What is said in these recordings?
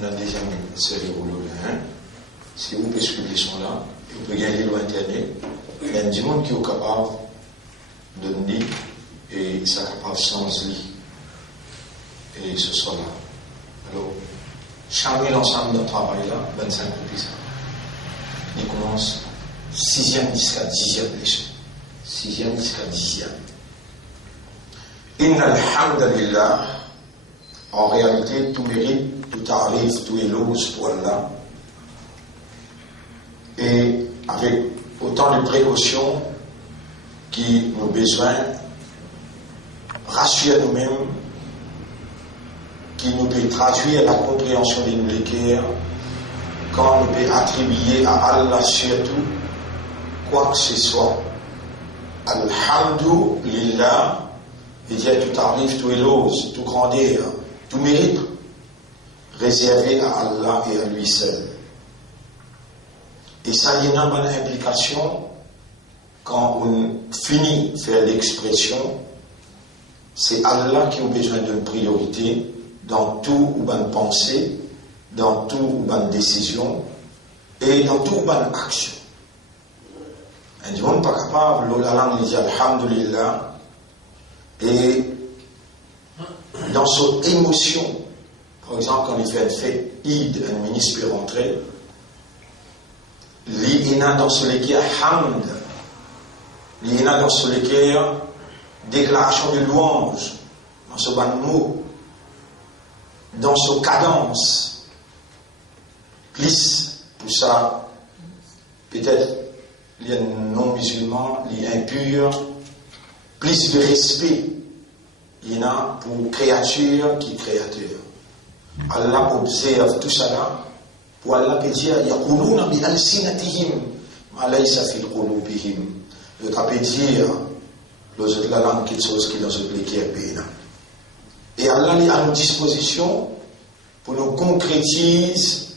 La deuxième série au hein? Si vous pouvez suivre les sons là, vous pouvez gagner l'internet. Il y a du monde qui est capable de dire et ça capable sans lit. Et ce soit là. Alors, changer l'ensemble de travail là, 25 plus ça. Il commence 6e jusqu'à 10e leçon. 6e jusqu'à 10e. Inna alhamdulillah. En réalité, tout mérite, tout arrive, tout éloge pour Allah. Et avec autant de précautions qui nous besoin rassurer nous-mêmes, qui nous peut traduire la compréhension de nous l'équerre, quand nous peut attribuer à Allah surtout quoi que ce soit. Alhamdulillah, il dit tout arrive, tout éloge, tout grandeur, tout mérite réservé à Allah et à lui seul. Et ça, il y a une bonne implication quand on finit de faire l'expression, c'est Allah qui a besoin d'une priorité dans tout ou bonne pensée, dans tout ou bonne décision et dans tout ou bonne action. Un du monde pas capable, la langue dit Alhamdulillah, et dans son émotion, par exemple, quand il fait une fête, Eid, un ministre peut rentrer, l'ina dans ce l'équerre, hamd, l'ina dans ce l'équerre, déclaration de louange, dans ce bon mot, dans ce cadence, plus, pour ça, peut-être, il y a non-musulmans, il y a impurs, plus de respect, il y a pour créature qui créateur. Allah observe tout ça là Pour Allah peut dire, yaquluna bi alsinatihim ma laysa fi qulubihim. Le peut dire, la langue quelque chose qui dans ce qui est bien. Et Allah est à nos dispositions pour nous concrétiser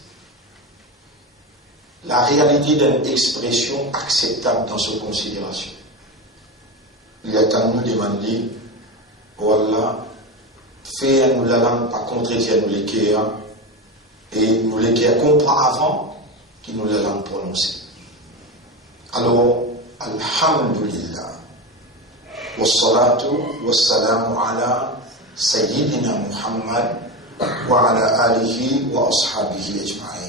la réalité d'une expression acceptable dans cette considération. Il est à nous de demander, oh Allah, fais-nous la langue pas contredire nous l'équerre et nous l'équerre comprend avant qu'il nous la langue prononcée. Alors, alhamdulillah, wassalatu wassalamu ala sayyidina Muhammad wa ala alihi wa ashabihi ajma'in.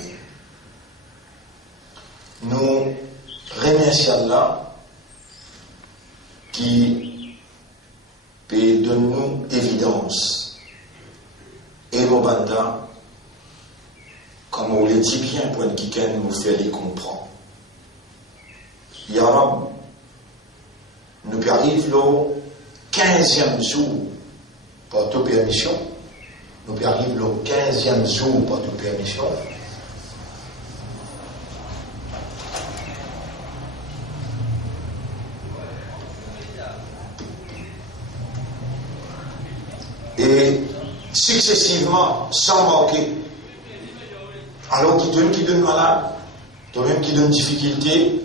Nous remercions Allah qui peut donner évidence et nos bandas, comme on le dit bien pour quelqu'un nous fait les comprendre. Ya Rab, nous arrivons le 15e jour par ta permission. Nous arrivons le 15e jour par ta permission. Et successivement, sans manquer, alors qui donne malade, toi-même qui donne difficulté,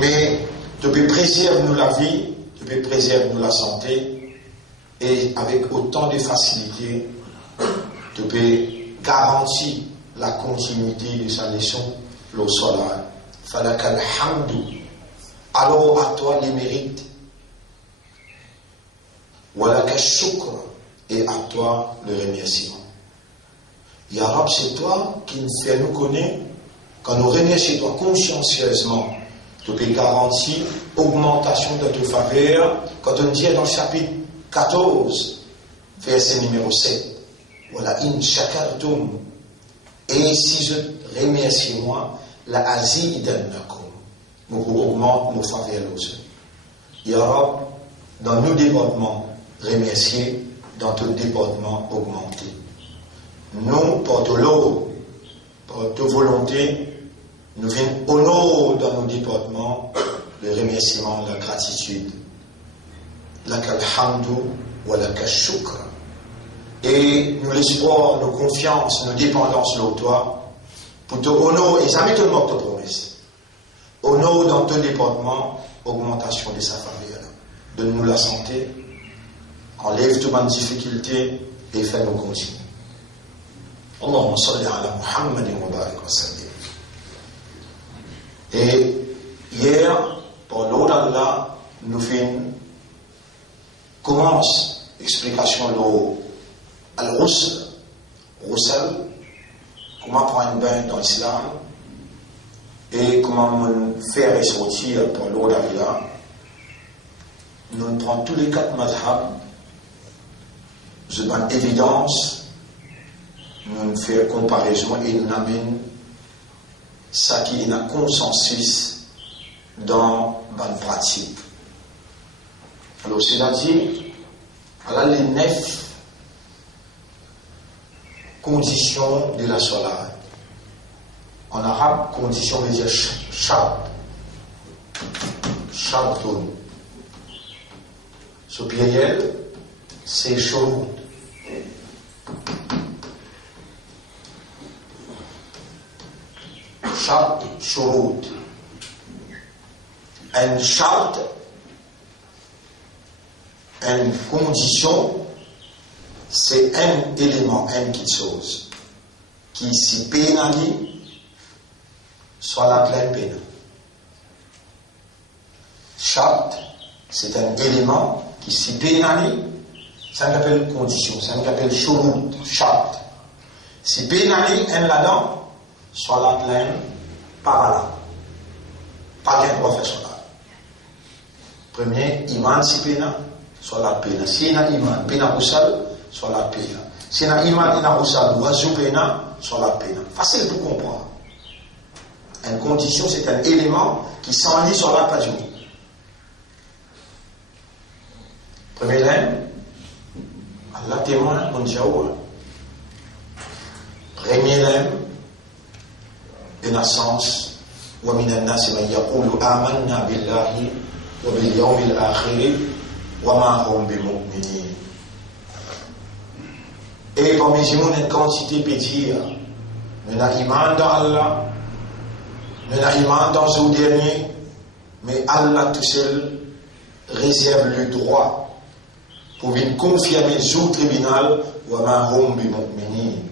mais tu peux préserver nous la vie, tu peux préserver nous la santé, et avec autant de facilité, tu peux garantir la continuité de sa leçon, le solar. Falakal hamdu. Alors à toi les mérites. Walaka shukr, et à toi le remerciement. Ya Rab, c'est toi qui nous fais nous connaître, quand nous remercions toi consciencieusement, tu peux garantir augmentation de ta faveur, quand on dit dans le chapitre 14, verset numéro 7, voilà, in shakartum, et si je remercie moi, la azidannakum, nous augmente nos faveurs aussi. Ya Rab, dans nos départements, remercier, dans tout département, augmenter. Nous, par de l'eau, par de volonté, nous venons honorer dans nos départements le remerciement, la gratitude. Lakal hamdu wa lakal shukr. Et nous l'espoir, nos confiances, nos dépendances sur toi, pour te honorer, et jamais te manque de promesse. Honore dans ton département, augmentation de sa faveur. Donne-nous la santé, enlève toute ma difficulté et fais-nous continuer. Allahumma salli ala Muhammadin wa barik wa sallim. Et hier, par l'ordre d'Allah, nous commence l'explication de Al-Ghusl, comment prendre un bain dans l'islam et comment faire ressortir par l'ordre d'Allah. Nous prenons tous les 4 madhab, je donne évidence, nous faisons comparaison et nous amènons ça qui est un consensus dans la pratique. Alors, c'est-à-dire, voilà les 9 conditions de la salat. En arabe, condition veut dire shart. Shartun. Ce pluriel, c'est shurut. Shart, shurut. Un shart, une condition, c'est un élément, une quelque chose, qui si pénalise, soit la pleine peine. Shart, c'est un élément qui si pénalise, ça qu'on appelle condition, ça qu'on appelle shurut, shart. Si pénalise, un là-dedans, soit la pleine, par là. Pas qu'un droit faire cela. Premier, iman si pénalise, soit la peine. Si il y a iman, pena usal, soit la peine. Si il y a iman, ina usal, oiseau pena, soit la peine. Facile pour comprendre. Une condition, c'est un élément qui s'enlise sur la page. Premier ligne, Allah témoin, on dit Rémilem, et naissance, ومن الناس من يقول آمنا بالله وباليوم الآخر وما هم بمؤمنين. Et parmi les gens, une quantité peut dire, nous avons iman dans Allah, nous avons iman dans ce dernier, mais Allah tout seul réserve le droit pour venir confirmer au tribunal وما هم بمؤمنين.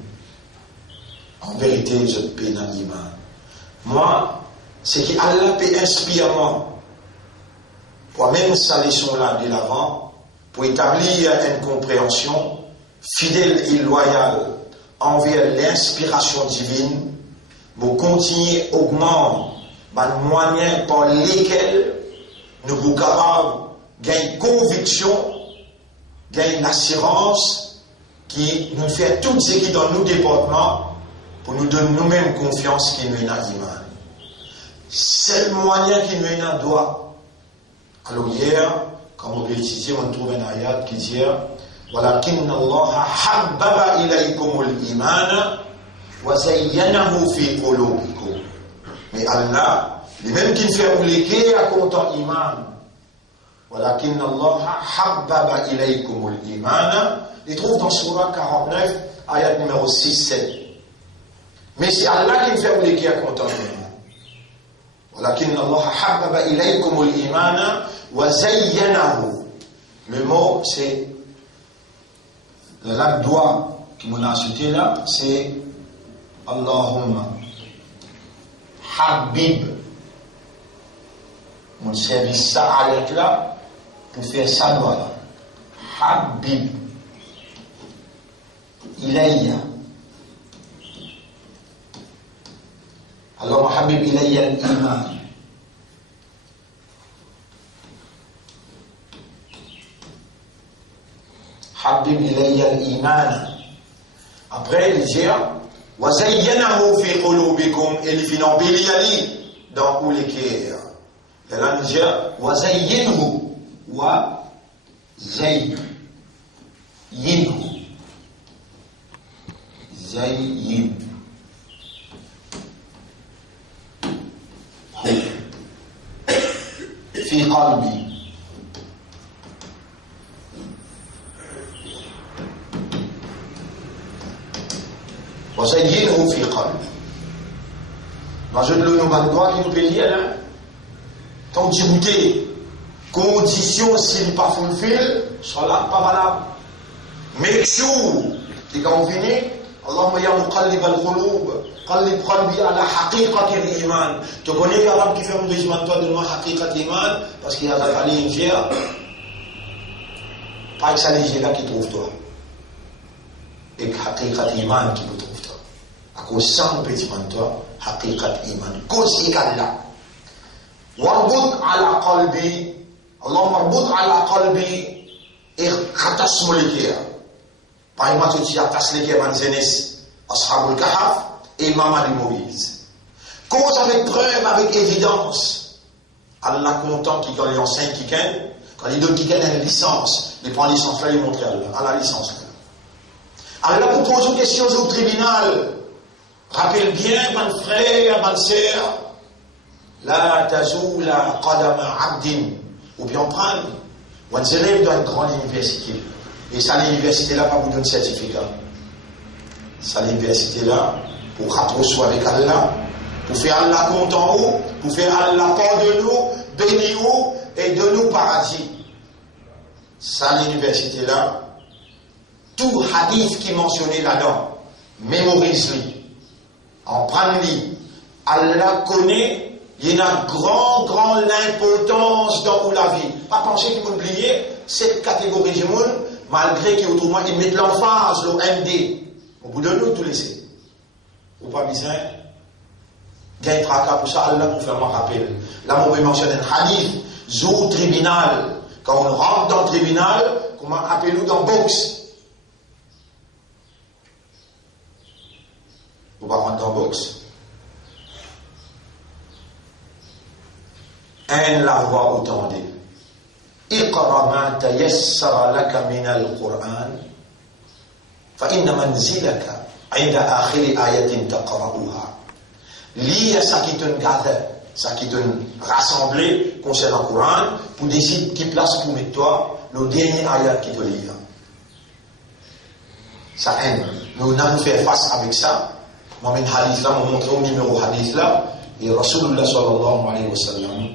En vérité, je peux dans l'iman. Moi, c'est que Allah peut inspirer moi pour même sa leçon-là de l'avant, pour établir une compréhension fidèle et loyale envers l'inspiration divine, pour continuer à augmenter les moyens par lesquels nous sommes capables de gagner conviction, gagner l'assurance qui nous fait toutes ce qui dans nos départements pour nous donner nous-mêmes confiance qu'il nous a iman. C'est le moyen qui nous a droit. Alors hier, quand on peut étudier, on trouve un ayat qui dit وَلَكِنَّ اللَّهَ حَبَّبَ إِلَيْكُمُ الْإِيمَانَ وَزَيَّنَهُ فِي قُلُوبِكُم. Mais Allah, les mêmes qui fait oublier à content iman. وَلَكِنَّ اللَّهَ حَبَّبَ إِلَيْكُمُ الْإِيمَانَ. Il trouve dans Surah 49, ayat numéro 6-7. Mais c'est Allah qui fait oublier à content iman. ولكن الله حبب إليكم الإيمان وزينه. Le mot c'est le doigt qui m'en a cité là, c'est Allahumma Habib. Mon service ça avec là pour faire ça doigt là. Habib Ilayya. اللهم حبب إلي الإيمان حبب إلي الإيمان. Après il dit وزينه في قلوبكم et il finit en biliali dans où les cœurs. Et là il dit وزينه وزينه زين في قلبي وزينه في قلبي. Dans je le nom droit qui nous peut dire là, tant que j'ai condition s'il n'est pas fulfill, soit là pas valable. Make sure qui quand on finit, Allahumma ya muqallib al-qulub قلب قلبي على حقيقة الإيمان. Tu connais l'arabe qui fait un régiment toi de moi حقيقة الإيمان parce qu'il y a la ligne pas que ça les là qui trouve toi et حقيقة الإيمان qui vous trouve toi à cause sans petit man toi حقيقة الإيمان cause égal là واربط على قلبي اللهم اربط على قلبي et ختصم لك par exemple tu attaches les man zenes أصحاب الكهف et Maman de Moïse. Cause avec preuve, avec évidence. Allah content qui quand il enseigne qui gagne, quand il donne qui gagne une licence, il prend la licence là, il montre à la licence là. Allah vous pose une question au tribunal. Rappelle bien, mon frère, ma sœur, la tazoula qadama abdin, ou bien prendre, ou un élève dans une grande université. Et ça, l'université là, pas vous donner certificat. Ça, l'université là, pour rattraper avec Allah, pour faire Allah content nous, pour faire Allah part de nous, béni nous et de nous paradis. Ça, l'université là, tout hadith qui est mentionné là-dedans, mémorise-le, en prends-le. Allah connaît, il y a grand l'importance dans où la vie. Pas penser qu'il faut oublier cette catégorie de monde, malgré qu'autrement ils mettent l'emphase, le MD. Au bout de nous, tout laisser. Ou pas besoin gagner tracas pour ça, Allah pour faire un rappel. Là, on peut mentionner un hadith, au tribunal. Quand on rentre dans le tribunal, comment appelez-nous dans le box? On va rentrer dans le box. Un la voix autant dit. اقرأ ما تيسر لك من القرآن فإن منزلك Inda akhiri ayatin taqra'uha. Lis ça qui te garde, ça qui te rassemblé concernant le Coran, pour décider qui place pour mettre toi le dernier ayat qui te lit. Ça aide. Nous allons faire face avec ça. Moi, un hadith là, je montre au numéro hadith là, et Rasulullah sallallahu alayhi wa sallam,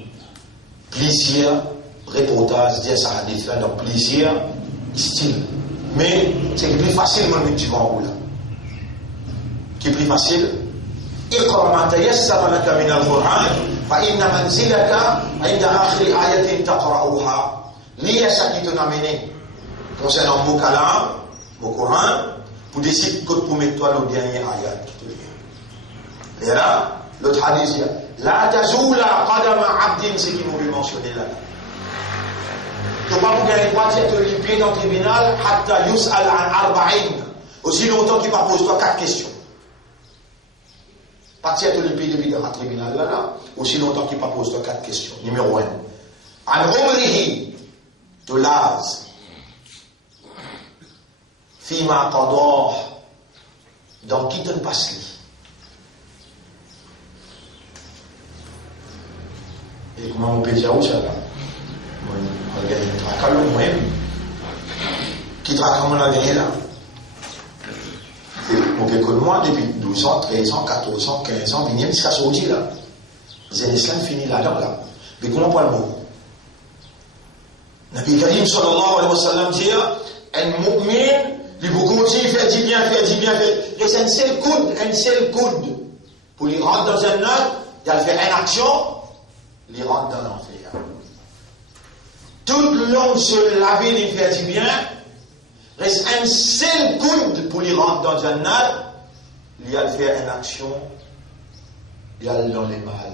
plusieurs reportages de ce hadith là, dans plusieurs styles. Mais c'est plus facile, mon petit vent là. Qui est plus facile. اقرأ ما تيسر لك من القرآن فإن منزلك عند آخر آية تقرأها. Lis ça qui te amène concernant mon kalam, mon Coran, pour décider que pour mettre toi le dernier ayat qui te lit. Et là, l'autre hadith, la tazoula qadama abdin, c'est qui nous l'a mentionné là. Tu ne peux pas vous gagner droit de te lier dans le tribunal, hatta yus'al an arba'in. Aussi longtemps qu'il ne pose toi 4 questions. Partir à te lier dans le tribunal là, aussi longtemps qu'il ne pose toi 4 questions. Numéro 1. An umrihi, de l'âge. Fima qadar, dans qui te passe li. Et comment on peut dire où ça là? On gagne un tracal au moins. Qui traque comme on a gagné là? On peut que moi depuis 12 ans, 13 ans, 14 ans, 15 ans, venir jusqu'à sortir là. L'islam finit là-dedans là. Mais comment pas le mot? Nabi Karim sallallahu alayhi wa sallam dit un mu'min, il vous continue, fait du bien, fait. Et c'est un seul coude. Pour lui rentrer dans un œuf, il a fait une action, il rentre dans l'enfer. Tout le long sur la vie, il fait du bien, reste un seul coude pour lui rentrer dans un œuf, il a fait une action, il a dans les mal,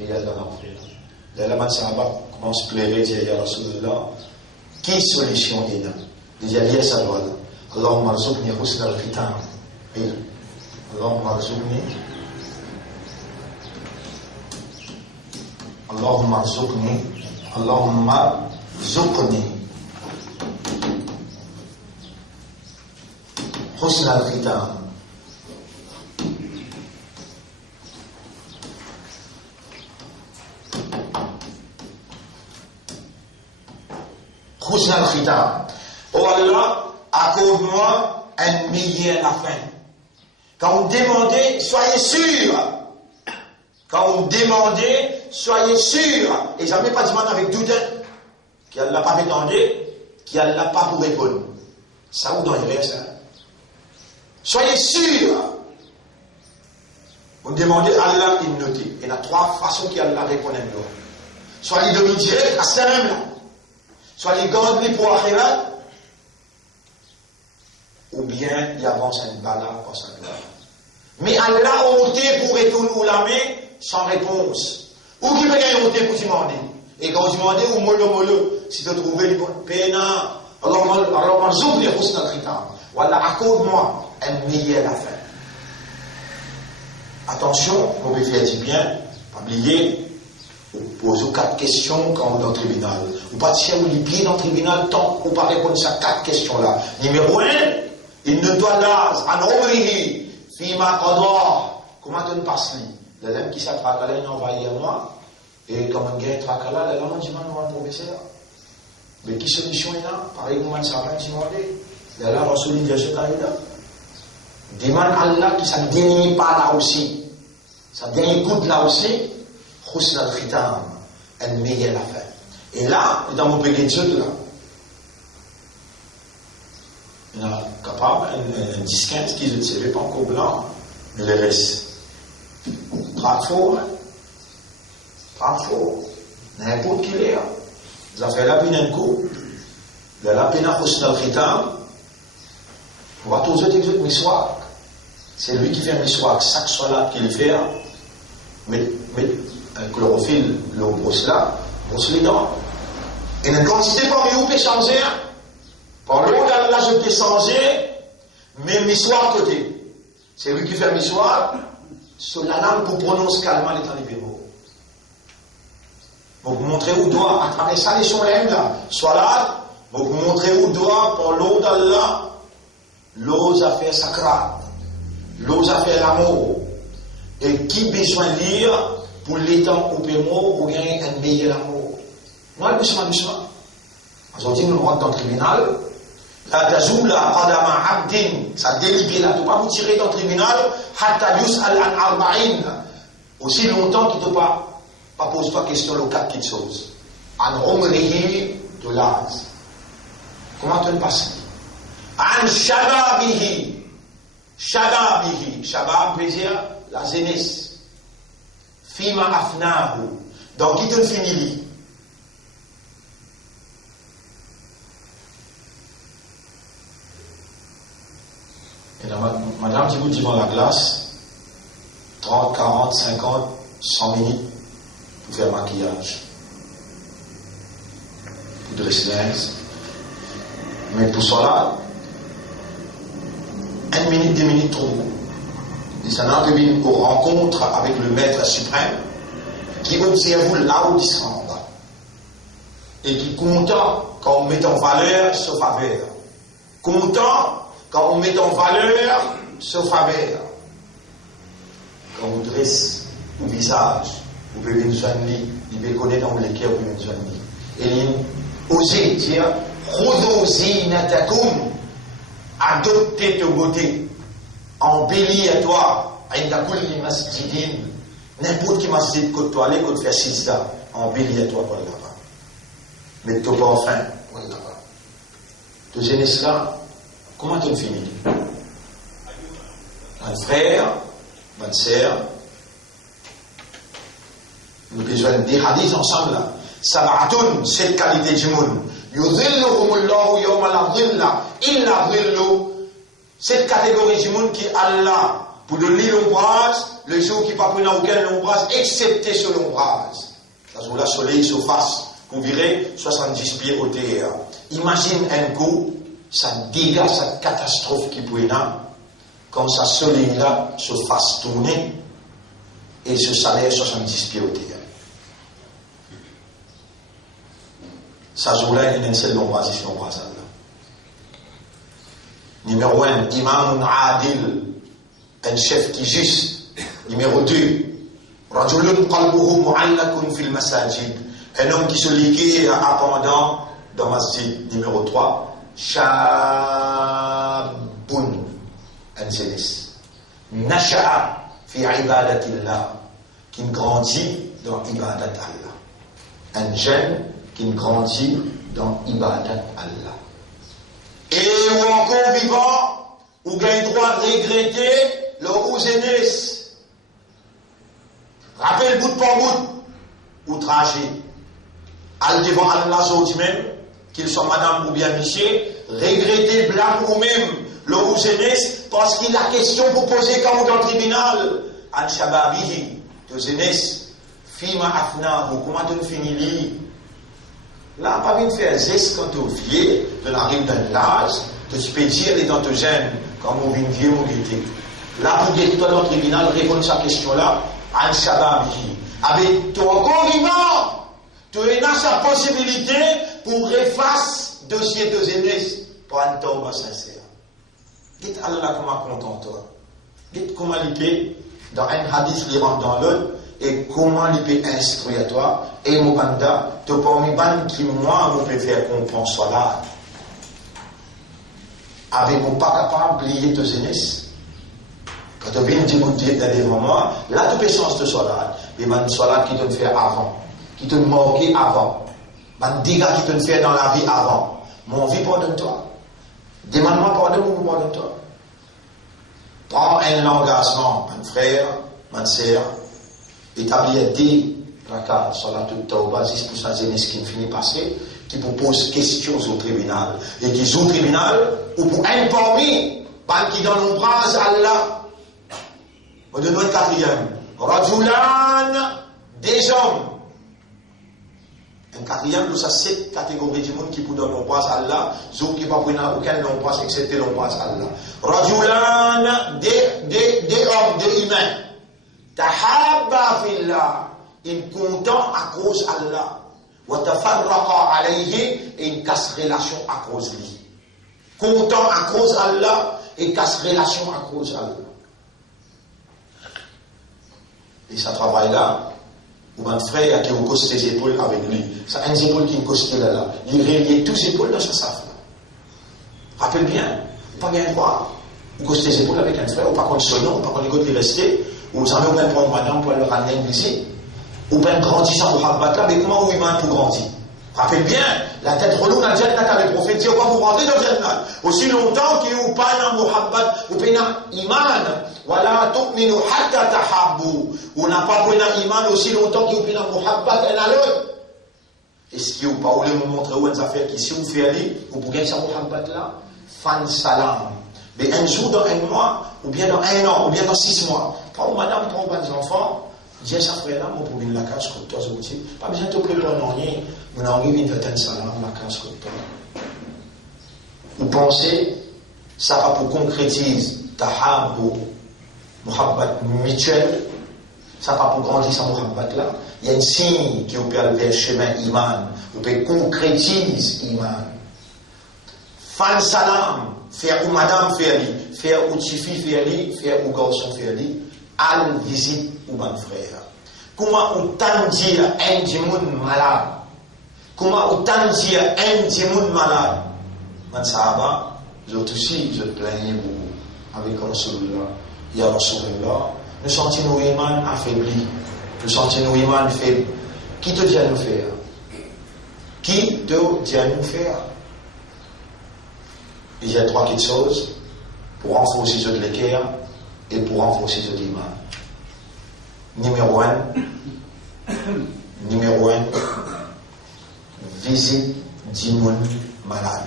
et il a dans l'enfer. La man sahaba commence à pleurer, dit ya Rasulullah, quelle solution est là? Il a dit ça doit. Allahumma arzuqni husna al-khitam. Allahumma arzuqni husna al-khitam. Husna al-khitam. Oh Allah, accorde-moi un meilleur à la fin. Quand vous demandez, soyez sûr. Quand vous demandez, soyez sûr. Et jamais pas demander avec doute qu'il n'a pas demandé, qu'il n'a pas pour répondre. Ça vous donne rien, ça. Soyez sûr. Vous demandez à Allah une note. Il y a 3 façons qu'il a répondre à nous. Soit les demi direct à simple. Soit les gants pour Akhirat, ou bien il avance une balade pour sa gloire. Mais Allah a ôté pour retourner ou la main sans réponse. Ou qui peut gagner ôté pour demander. Et quand vous demandez, ou mollo, si tu trouves les bonnes peines, alors on zoom les rousses dans le khitam. Voilà, accorde-moi un meilleur à faire. Attention, on peut faire du bien, pas oublier. Vous posez 4 questions quand vous êtes dans le tribunal. Vous partez où les pieds dans le tribunal tant que vous ne pas répondre à ces 4 questions-là. Numéro 1, il ne doit là, en ouvrir, fima qadar, comment tu ne passes li? L'élève qui s'attraque là, il envahit à moi, et comme un gars traque là, l'élève dit, moi, le professeur. Mais qui solution est là? Pareil, moi, ça va demander. L'élève va se dire, je suis là. Demande à Allah qui ça ne dénie pas là aussi. Ça dénie good là aussi. Husna al-khitam, un meilleur affaire. Et là, dans mon pays de là, il y a capable, un 10-15 qui ne se fait pas encore blanc, mais le reste. Pas faux, n'importe qui est. Vous avez fait la peine un coup, vous avez la peine à Husna al-khitam, on va tous les autres miswak. C'est lui qui fait un miswak, chaque soir qu'il fait, mais un chlorophylle, le brosse là, brosse les dents. Et une quantité parmi vous peut changer. Par l'eau d'Allah, je peux changer, mais missoir côté. C'est lui qui fait missoir, sur la langue pour prononcer calmement les temps des mots. Pour vous montrer où doit, à travers ça, les sons là, soit là, pour vous montrer où doit, par l'eau d'Allah, l'eau a fait sacrée. l'ose à faire l'amour. Et qui besoin de lire pour l'étang au pémo ou bien un meilleur amour. Moi, doucement. Aujourd'hui, nous rentrons dans le tribunal. La tazoula qadama abdin, ça délibère là, tu ne peux pas vous tirer dans le tribunal, hatta yus'al an arba'in. Aussi longtemps qu'il ne te pas pose pas question aux quatre petites choses. An umrihi de l'âge. Comment tu le passes? An shababihi. Shabab veut dire la jeunesse. Fima afnahu. Donc, qui te finit? Et là, madame qui vous dit dans la glace, 30, 40, 50, 100 minutes pour faire maquillage, pour dresser linge. Mais pour cela, 1 minute, 2 minutes trop. Et ça n'a pas une rencontre avec le Maître suprême qui observe là où il s'en va. Et qui content quand on met en valeur ce faveur. Content quand on met en valeur ce faveur. Quand on dresse le visage, vous pouvez nous amener, il peut connaître dans les cœurs, vous pouvez nous amener. Et il oser dire, Khoudou zinatakum, adoptez ta beauté, embellis à toi, aïdakoul masjidin, n'importe qui masjid que toi aller, que tu fais sida, embellis à toi pour là-bas. Mets-toi pas enfin pour là-bas. Tu gênes cela. Comment tu finis? Un frère, une sœur, nous besoin des hadiths ensemble là. Sab'atun, cette qualité du monde. Yudhilluhumullahu yawma la dhilla illa dhillu. Cette catégorie du monde qui est Allah pour donner l'ombrage, le jour qui ne pas prendre aucun ombrage, excepté sur l'ombrage. Parce que le soleil se fasse, vous verrez 70 pieds au terre. Imagine un coup. Ça dégage cette catastrophe qui peut être quand ce soleil-là se fasse tourner et ce salaire 70 pieds au terre. Ça joue-là, il y a une seule ombrage ici, l'ombrage là. Numéro 1, imam adil, un chef qui est juste. Numéro 2, rajulun qalbuhu mu'allakun fil masajid, un homme qui se ligue appendant dans masjid. Numéro 3, Shabun, un jeunesse. Nasha'a fi ibadatillah, qui grandit dans ibadat Allah. Un jeune qui grandit dans ibadat Allah. Et ou encore vivant, ou gagne droit de regretter leur jeunesse. Rappel bout pour bout, outragé. Al devant Allah aujourd'hui même, qu'il soit madame ou bien monsieur, regretter blâme ou même leur jeunesse, parce qu'il a question pour poser comme dans le tribunal. Al shababihi, de jeunesse, fima afnahu, comment tu finis? Là, pas bien faire geste quand tu es vieux, tu arrives dans l'âge, tu peux dire les dents te gênent, quand on vient vieux, on était. Là, pour dire toi dans le tribunal, répondre à cette question-là, al shababihi. Avec ton encore vivant, tu as sa possibilité pour effacer dossier de jeunesse pour un tauba sincère. Dites Allah comment content toi. Dites comment il peut, dans un hadith, il rentre dans l'autre, et comment il peut instruire toi, et mon banda, tu peux me ban qui moi, je peux faire comprendre soit là. Avec mon pas capable d'oublier de jeunesse. Quand tu viens de dire devant moi, là tu peux changer de soldat. Mais man soldat qui te fait avant, qui te marqué avant, man dégâts qui te fait dans la vie avant. Mon vie pardonne-toi. Demande-moi pardon ou pardonne-toi. Prends un engagement, mon frère, ma sœur, établir des rakats sur la toute tauba, pour sa jeunesse qui finit passer, qui vous pose questions au tribunal. Et qui au tribunal, ou pour informer, qui dans l'ombrage Allah. On donne le quatrième. Rajulan, des hommes. Un quatrième, nous avons 7 catégories du monde qui vous donnent l'ombrage Allah, ceux qui ne vont pas aucun ombrage excepté l'ombrage Allah. Rajulan, des hommes, des humains. Tahabba fillah, ils content à cause Allah. Wa tafarraqa alayhi, et ils cassent relation à cause lui. Content à cause Allah, et cassent relation à cause Allah. Et ça travaille là, ou un frère qui cause ses épaules avec lui. Ça a une épaule qui est costée là. Il relie tous ses épaules dans sa safle. Rappelle bien, pas bien croire. Ou cause tes épaules avec un frère, ou pas contre son nom, ou pas contre les gars qui restent, ou vous avez bien prendre madame pour le ramener ici, ou bien grandir sans Mohabbat là, mais comment vous va pour grandir? Rappelle bien, la tête relou dans le Jannat avec le prophète, dit quoi vous rentrez dans le Jannat? Aussi longtemps qu'il n'y a pas dans Mohabbat, ou pas dans Iman, voilà, tu'minu hatta tahabbu, ou n'a pas de Iman aussi longtemps qu'il n'y a pas dans Mohabbat un à l'autre. Est-ce qu'il n'y a pas, ou les vous montrer où une affaire qui, si vous faites aller, vous pouvez gagner ça Mohabbat là, fan salam. Mais un jour dans un mois, ou bien dans un an, ou bien dans 6 mois, prends madame, prends vos enfants, dis à sa frère là, mon pour venir la casse, comme toi, je pas besoin de te préparer en rien, on a envie de faire un salam, la casse, comme toi. Vous pensez, ça va pour concrétiser tahabbu, muhabbat mutuel, ça va pour grandir sa muhabbat là. Il y a un signe qui vous peut aller vers le chemin iman, vous pouvez concrétiser iman. Fan salam, faire ou madame faire ou tifi faire ou garçon al visite ou ban frère. Comment autant dire un djimoun malade? Comment autant dire un djimoun malade? Man sahaba, je aussi, je plaignais beaucoup avec Rasulullah. Ya Rasulullah, nous sentons nos iman affaiblis, nous sentons nos iman faibles. Qui te dit à nous faire? Qui te dit à nous faire? Il y a 3 petites choses pour renforcer ce l'équerre et pour renforcer ce iman. Numéro 1, visite d'imoun malade.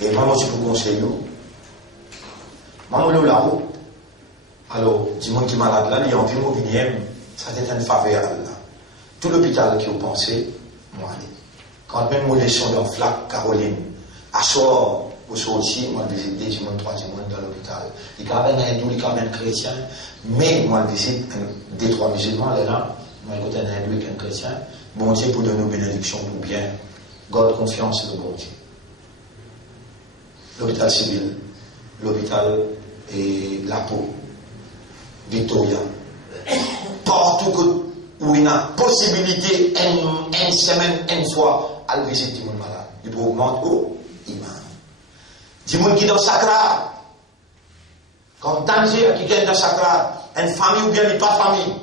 Et moi, je peux conseiller, maman le là-haut, alors, d'imoun qui est malade là, il y a un peu de ça c'est une faveur là. Tout l'hôpital qui vous pensez, moi, quand même, moi, les sont dans Flac, Caroline, à soir, au soir aussi, moi, je visite 2 dimoun, 3 dimoun dans l'hôpital. Il y a quand même un hindou, il y a quand même un chrétien, mais moi, je visite 2-3 musulmans, là, moi, je un hindou et un chrétien. Bon Dieu pour donner nos bénédictions pour bien. God confiance sur le bon Dieu. L'hôpital civil, l'hôpital et la peau, Victoria. Partout où il y a une possibilité, une semaine, une fois, à visiter du monde malade. Il peut augmenter où? Iman. Du monde qui est dans le sacré. Quand danger qui est dans le sacré, une famille ou bien une pas famille.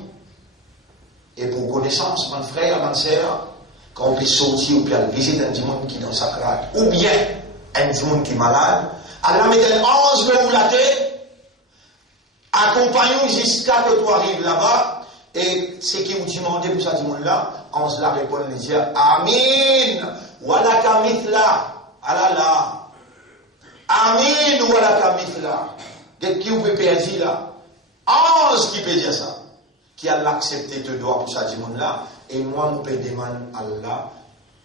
Et pour connaissance, mon frère, ma soeur, quand on peut sortir ou bien visiter un monde qui est dans le sacré, ou bien un monde qui est malade, Allah met un ange ou la tête, accompagnons jusqu'à que tu arrives là-bas. Et ce qui vous demandez pour ça, là, on se la répond, on dit Amin, walaka mithla, alala. Amin, walaka mithla. Qu'est-ce qui vous peut perdre là? Ange qui peut dire ça. Qui a l'accepté de droit pour ça, là. Et moi, je peux demander à Allah,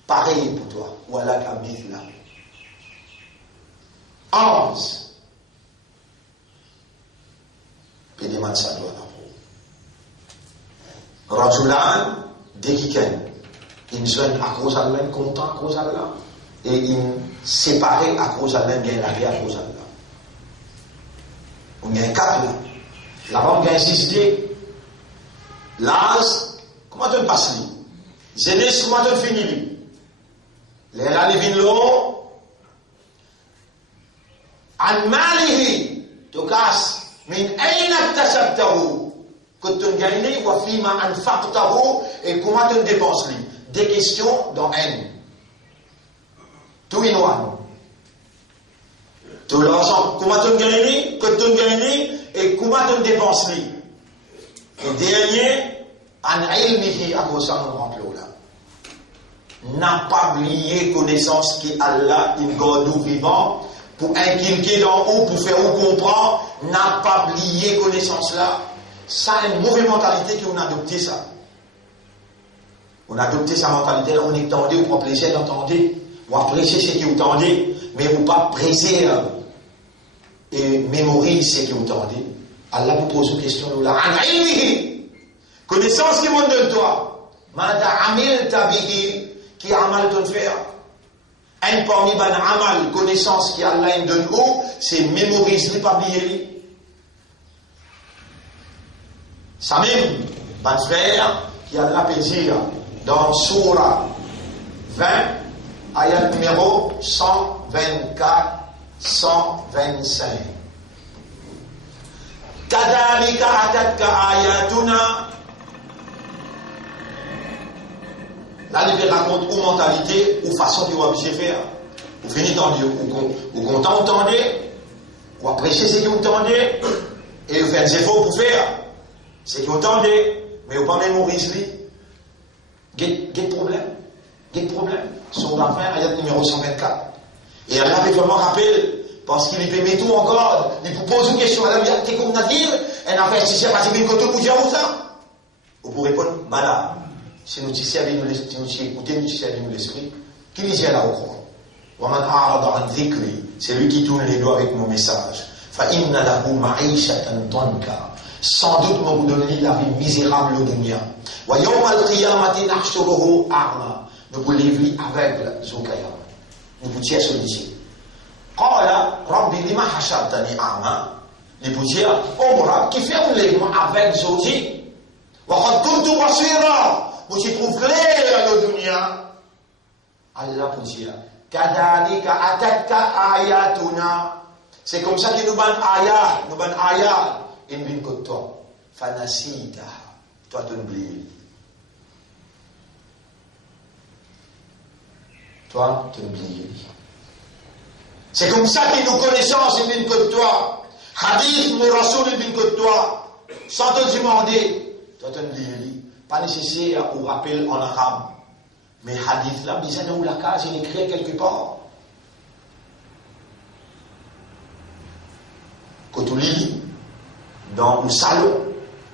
pareil pour toi, walaka mithla. Ange. Je peux demander ça, toi, là. Rajulan, dès qu'il gagne, il jeune à cause d'Allah, content à cause d'Allah, et il séparé à cause d'Allah, gagne la vie à cause d'Allah. On gagne 4 là. Là-bas, on gagne 6 dés. L'âge, comment tu passes lui? Jeunesse, comment tu finis lui? Les ralivins l'eau, an malihi, tu casses, min ayna tasabtahu. Que tu gagnes, ou fima anfaqtahu, et comment tu dépenses lui. Des questions dans un. Tout in one. Tout l'argent, comment tu gagnes, que tu gagnes, et comment tu dépenses lui. Et dernier, an ilmihi, à cause de mon emploi là. N'a pas oublié connaissance qui Allah, il garde nous vivants, pour inculquer dans haut, pour faire ou comprendre, n'a pas oublié connaissance là. Ça a une mauvaise mentalité qu'on a adopté ça. On a adopté sa mentalité, on est tendu, on prend plaisir d'entendre, on apprécie ce qui vous tendez, mais vous pas presser et mémoriser ce qui vous tendez. Allah vous pose une question là. Connaissance qui monte de toi. Manda amil tabihi qui amal ton faire. Un parmi ban amal, connaissance qui Allah donne haut, c'est mémoriser, pas oublier. Ça même, ban frère, qui a la plaisir dans Surah 20, ayat numéro 124, 125. Kadhalika atatka ayatuna. Là, il raconte ou mentalité, ou façon qu'il va obligé faire. Vous venez dans Dieu, ou qu'on t'entendez, ou appréciez ce que vous entendez, et vous faites des efforts pour faire. C'est que vous entendez, mais vous ne pouvez pas mémoriser. Quel problème? Quel problème? Sur la fin, ayat numéro 124. Et Allah fait vraiment rappel, parce qu'il fait tout encore, il vous pose une question, Allah dit, qu'est-ce qu'on a dit? Elle a fait, si c'est pas si bien que tout pour dire ça. Vous pouvez répondre, bah là, si nous disons avec nous l'esprit, nous écoutons, nous disons avec nous l'esprit, qui nous dit là au courant? Waman a'rada an dhikri, c'est lui qui tourne les doigts avec mon message. Fa inna lahu ma'ishatan tanka. Sans doute, vous donnez la vie misérable au dunya. Wa yawm al-qiyamati nahshuruhu a'ma. Nous vous livrons aveugle, Zoukaya. Nous vous disons celui-ci. Qala rabbi lima hashartani a'ma. Nous vous disons, oh Rab, qui fait un livrement avec Zouzi? Wa qad kuntu basira. Vous y trouvez clair le dunya. Allah vous dit, kadhalika atatka ayatuna. C'est comme ça que nous ban ayat, in bin que toi. Fanasita. Toi, tu oublies. Toi, tu oublies. C'est comme ça que nous connaissons, in bin que toi. Hadith, mon Rasoul, in bin que toi. Sans te demander. Toi, tu oublies. Pas nécessaire ou rappel en arabe. Mais hadith là, il est dans la case, il est écrit quelque part. Quand tu lis dans le salon,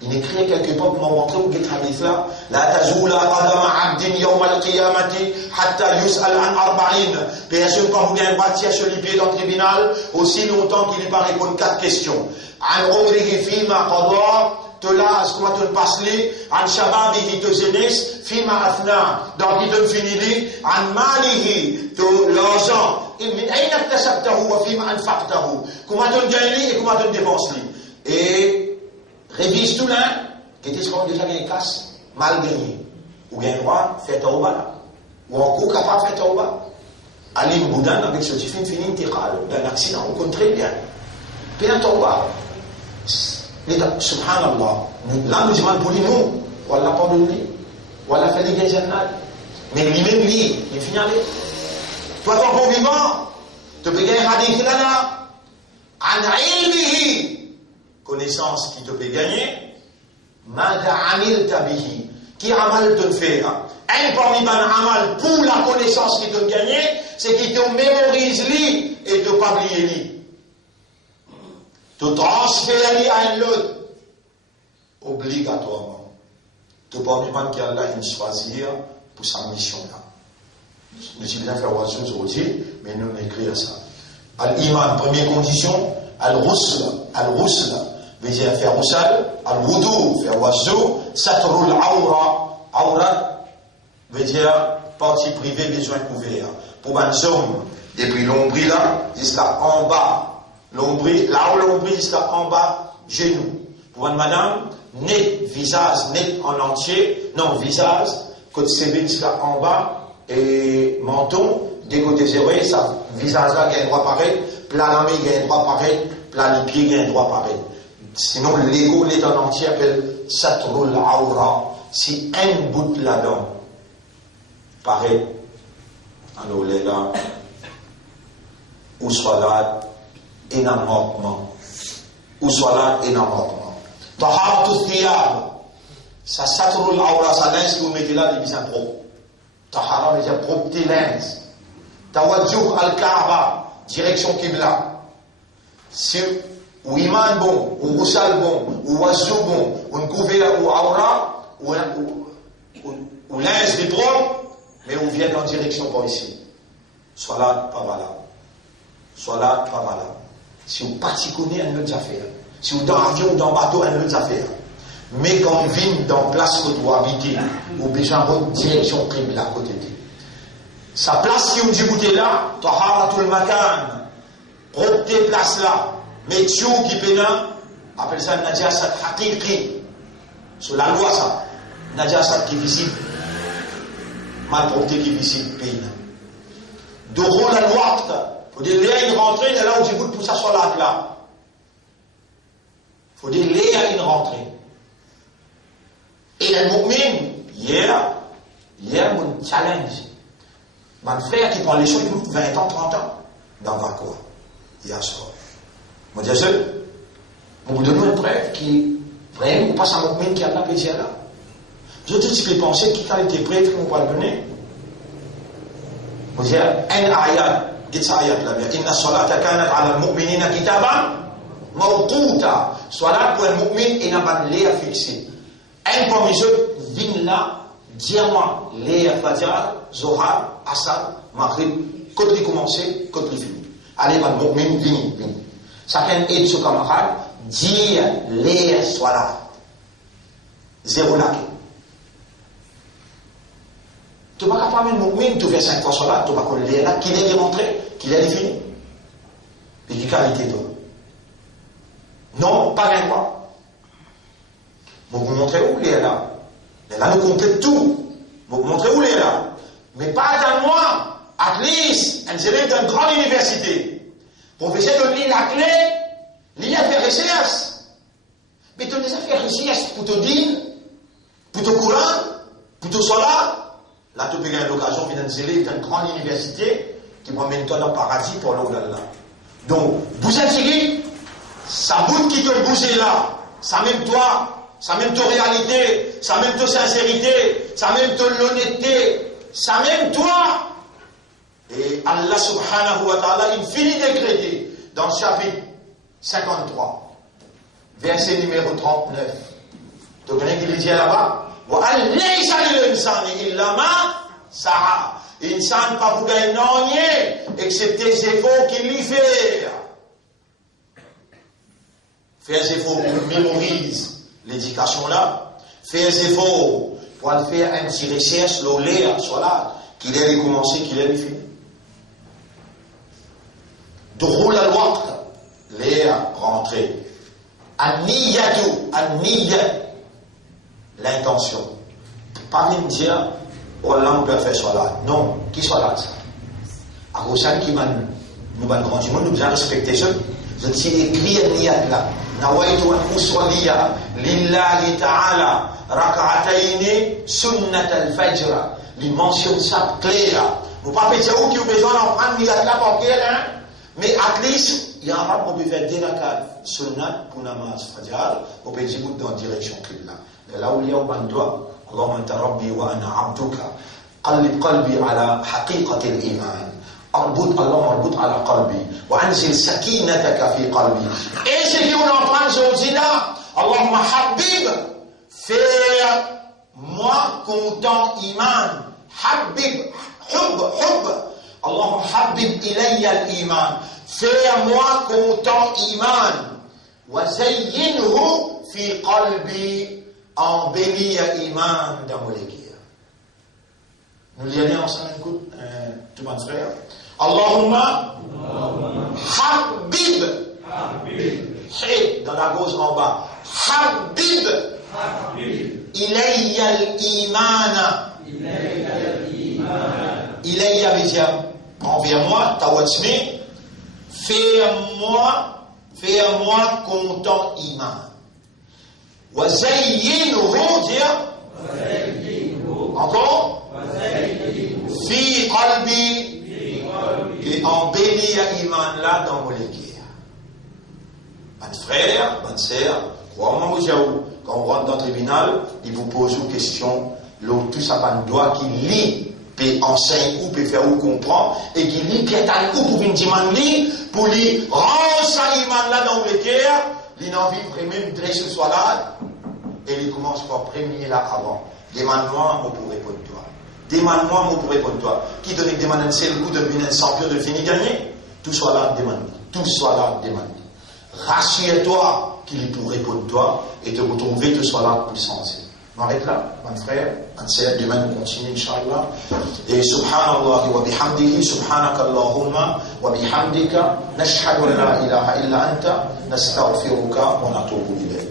il est écrit quelque part pour me montrer où est le hadith là. La tazoula qadama abdin yawm al-qiyamati hatta yus'al an arba'in. Personne quand vous bien bâtir sur les pieds dans le tribunal, aussi longtemps qu'il n'est pas répondre 4 questions. An umrihi fima qada. Là, ce qu'on passe li, an shababihi to jeunesse, fima afna, donc il donne fini an malihi to l'argent, min ayna iktasabtahu wa fima anfaqtahu, comment on gagne et comment on dépense li. Et révise tout là, qu'est-ce qu'on a déjà gagné casse, mal gagné, ou bien droit, fait tauba là, ou encore capable de faire tauba. Ali Boudan avec ce petit film fini d'un accident, on compte très bien. Puis un tauba. Subhanallah, là nous demandons pour nous, on l'a pardonné, on l'a fait les gains, mais lui-même, lui, il finit avec. Toi, ton bon vivant, tu peux gagner hadith là, an ilmihi, connaissance qui te peut gagner, mada amil tabihi, qui amal te fait, un parmi ban amal pour la connaissance qui te gagne, c'est qui te mémorise lui et te pas oublier lui. Tu transfères à un autre obligatoirement. Tu ne peux pas demander qu'Allah choisir pour sa mission là. Nous sommes bien faire oiseau aujourd'hui, mais nous écrivons ça. Al-Iman, première condition, Al-Rusl, veut dire faire roussal, Al-Wudu, faire oiseau, Satrul Aura, veut dire partie privée, besoin couvert. Pour un homme, depuis l'ombril là, jusqu'à en bas. L'ombril, là où l'ombril jusqu'à en bas, genou. Pour une madame, net, visage, net en entier, non, visage, côté CV jusqu'à en bas, et menton, des côtés zéro, ça, visage là, il y a un droit pareil, plat la main, il y a un droit pareil, plat les pieds, il y a un droit pareil. Sinon, l'ego, l'est en entier, appelle Satrul Aura. Si un bout là-dedans, pareil, alors là, ou soit là, énormément. Ou soit là, énormément. Taharatu thiyab. Ça satrul aura, ça linge que vous mettez là, il est bien propre. Tahara veut dire propreté linge. Tawajjuh al-Kaaba, direction Qibla. Si ou iman bon, ou roussal bon, ou wazou bon, ou une couvert ou aura, ou linge des propres, mais on vient en direction par ici. Soit là, pas là. Soit là, pas là. Si vous particulier, une autre affaire. Si vous dans l'avion ou dans le bateau, une autre affaire. Mais quand on vient dans la place où vous habitez, vous besoin de direction Qibla à côté de vous. Sa place qui vous dit goûter là, taharatul makan, propreté place là, mais tu qui pénin, appelle ça najasat haqiqi. Sur la loi, ça. Najasat qui visite, mal porté qui visite, pays. De rôle à l'ouest, il faut dire, il y a une rentrée, et là où j'ai voulu pour ça soit là. Il faut dire, il y a une rentrée. Et les mu'min, hier, mon challenge. Mon frère qui prend les choses, il 20 ans, 30 ans, dans Vacoa, hier soir. Moi, je dis, vous donnez un frère qui, vraiment, passe un mu'min qui a la plaisir là. Je dis, tu peux penser qui a été prêtre, qu'on va le donner. Vous dites, un ayat, dites ça ayat là-bas, inna salata kanat ala al-mu'minina kitaban mawquta. Salat pour un mu'min, il n'a pas de l'air fixé. Un parmi eux, vient là, diamant, l'air fajr, zohar, asar, maghrib, quand il commence, quand il finit. Allez, un mu'min, vient. Chacun aide son camarade, dire l'air salat. Zéro laqué. Tu vas pas même mu'min, tu fais 5 fois salat, tu vas coller là, qu'il est démontré, qu'il est défini. Et qui qualité toi? Non, pas rien quoi. Vous montrez où il est là. Et là, nous complète tout. Vous montrez où il est là. Mais pas dans moi. At least, un élève d'une grande université. Professeur donne la clé, il a fait recherche. Mais tu as fait recherche pour te dire, pour te courant, pour te salat. Là, tu peux gagner l'occasion d'un élève d'une grande université qui m'emmène toi dans le paradis pour l'Oulala. Donc, vous êtes sérieux, ça bout qui te bouge là, ça même toi, ça même ta réalité, ça même ta sincérité, ça même ta l'honnêteté, ça même toi. Et Allah subhanahu wa ta'ala, il finit décréter dans le chapitre 53, verset numéro 39. Tu connais qu'il dit là-bas? Insan pas pour gagner non excepté les efforts qu'il lui fait. Faire des efforts pour mémoriser l'éducation là. Faire des efforts pour faire un petit recherche, l'olé, soit là, qu'il ait commencé, qu'il ait fini. Drôle à l'ouest, l'air rentré. An-niyatu, l'intention. Pas me dire, oh là, on peut faire salat. Non, qui salat ça? À Rosan qui m'a nous va grand monde, nous bien respecter ça. Je t'ai écrit un niyat là. Nawaitu an usalliya lillahi ta'ala rak'atayn sunnat al-fajr. Il mentionne ça clair. Nous pas dire où qui a besoin d'en prendre niyat là pour quel hein? Mais at least il y a un rap qu'on peut faire des rak'at sunnat pour namaz fajr, on peut dire dans la direction qibla. Là où il y a un doigt, Allahumma anta rabbi wa ana abduka, qallib qalbi ala haqiqati al-iman. اللهم اربط على قلبي وانزل سكينتك في قلبي. Et ce qu'on entend aujourd'hui là, Allahumma habib, fais-moi content iman. Habib, hub. Allahumma habib ilayya al-iman. Fais-moi content iman. Wa zayyinhu fi qalbi. Embellir iman dans mon cœur. Nous l'y allons ensemble, écoute, tout mon frère. Allahumma habib. Dans la gauche en bas. Habib. Ilayya al-iman. Ilayya veut dire envers moi, tawatsmi. Fais-moi content iman. وزينه encore fi qalbi et embellir iman là dans mon cœur. Mon frère, ma sœur, crois-moi quand on rentre dans le tribunal, il vous pose une question, tout ça pas un doigt qui lit, peut enseigner ou peut faire ou comprendre, et qui lit, qui est un coup pour une demande pour lui rendre ça iman là dans le cœur. Il n'en vivre même très ce soir là, et il commence par premier là avant. Demande-moi, moi pour répondre toi. Demande-moi, moi pour répondre toi. Qui donne une demande un seul coup de venir un champion de finir gagner? Tout soit là, demande. Tout soit là, demande. Rassure-toi qu'il est pour répondre toi et te retrouver, te soit là pour sentir. M'arrête là, mon frère, mon sœur, demain nous continuons, Inch'Allah. Et subhanallah wa bihamdihi, subhanakallahumma wa bihamdika, nashhadu an la ilaha illa anta, nastaghfiruka wa natubu ilayk.